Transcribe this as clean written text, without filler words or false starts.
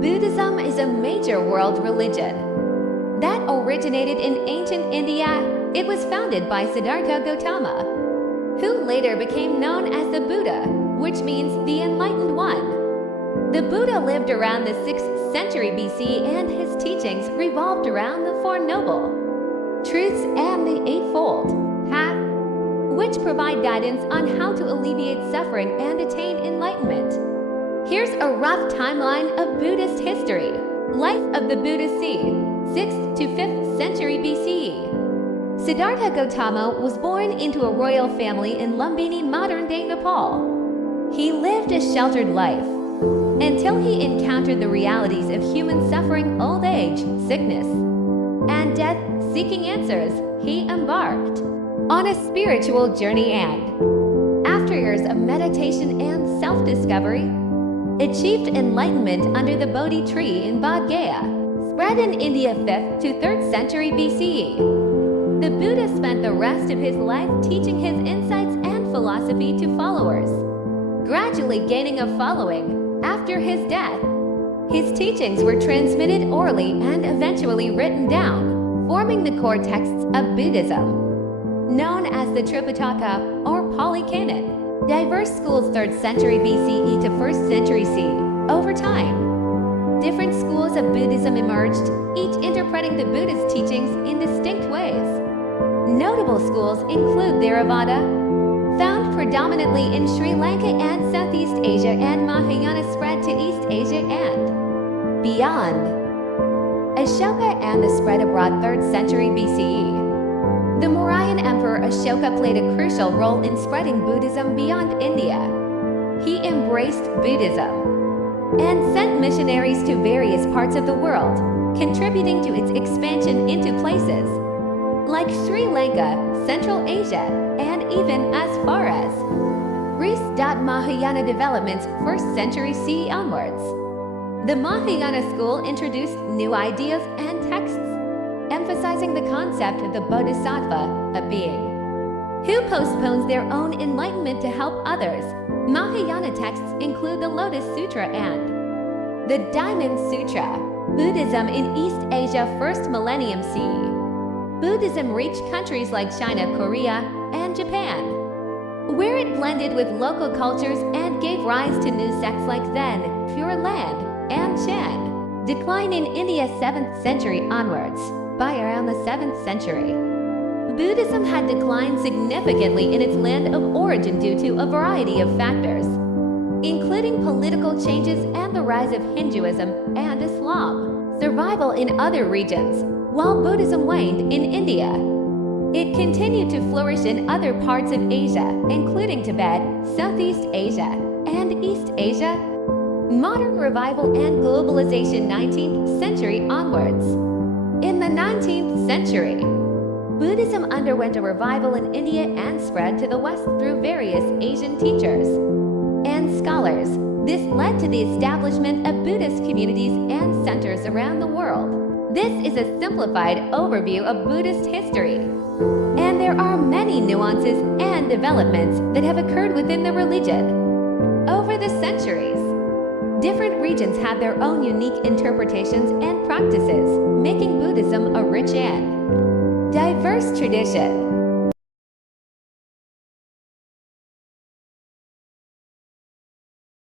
Buddhism is a major world religion that originated in ancient India. It was founded by Siddhārtha Gautama, who later became known as the Buddha, which means the Enlightened One. The Buddha lived around the 6th century BC, and his teachings revolved around the Four Noble Truths and the Eightfold Path, which provide guidance on how to alleviate suffering and attain enlightenment. Here's a rough timeline of Buddhist history. Life of the Buddha c. 6th to 5th century BCE. Siddhārtha Gautama was born into a royal family in Lumbini, modern-day Nepal. He lived a sheltered life until he encountered the realities of human suffering, old age, sickness, and death. Seeking answers, he embarked on a spiritual journey and, after years of meditation and self-discovery, achieved enlightenment under the Bodhi tree in Bodh Gaya, spread in India 5th to 3rd century BCE. The Buddha spent the rest of his life teaching his insights and philosophy to followers, gradually gaining a following after his death. His teachings were transmitted orally and eventually written down, forming the core texts of Buddhism, known as the Tripitaka or Pali Canon. Diverse schools 3rd century BCE to 1st century CE. Over time, different schools of Buddhism emerged, each interpreting the Buddha's teachings in distinct ways. Notable schools include Theravada, found predominantly in Sri Lanka and Southeast Asia, and Mahayana spread to East Asia and beyond. Ashoka and the spread abroad 3rd century BCE. The Mauryan Emperor Ashoka played a crucial role in spreading Buddhism beyond India. He embraced Buddhism and sent missionaries to various parts of the world, contributing to its expansion into places like Sri Lanka, Central Asia, and even as far as Greece. Mahayana developments 1st century CE onwards. The Mahayana school introduced new ideas and texts, emphasizing the concept of the bodhisattva, a being who postpones their own enlightenment to help others. Mahayana texts include the Lotus Sutra and the Diamond Sutra. Buddhism in East Asia 1st millennium CE. Buddhism reached countries like China, Korea, and Japan, where it blended with local cultures and gave rise to new sects like Zen, Pure Land, and Chan. Decline in India 7th century onwards. By around the 7th century, Buddhism had declined significantly in its land of origin due to a variety of factors, including political changes and the rise of Hinduism and Islam. Survival in other regions. While Buddhism waned in India, it continued to flourish in other parts of Asia, including Tibet, Southeast Asia, and East Asia. Modern revival and globalization 19th century onwards. In the 19th century, Buddhism underwent a revival in India and spread to the West through various Asian teachers and scholars. This led to the establishment of Buddhist communities and centers around the world. This is a simplified overview of Buddhist history, and there are many nuances and developments that have occurred within the religion over the centuries. Different regions have their own unique interpretations and practices, making Buddhism a rich and diverse tradition.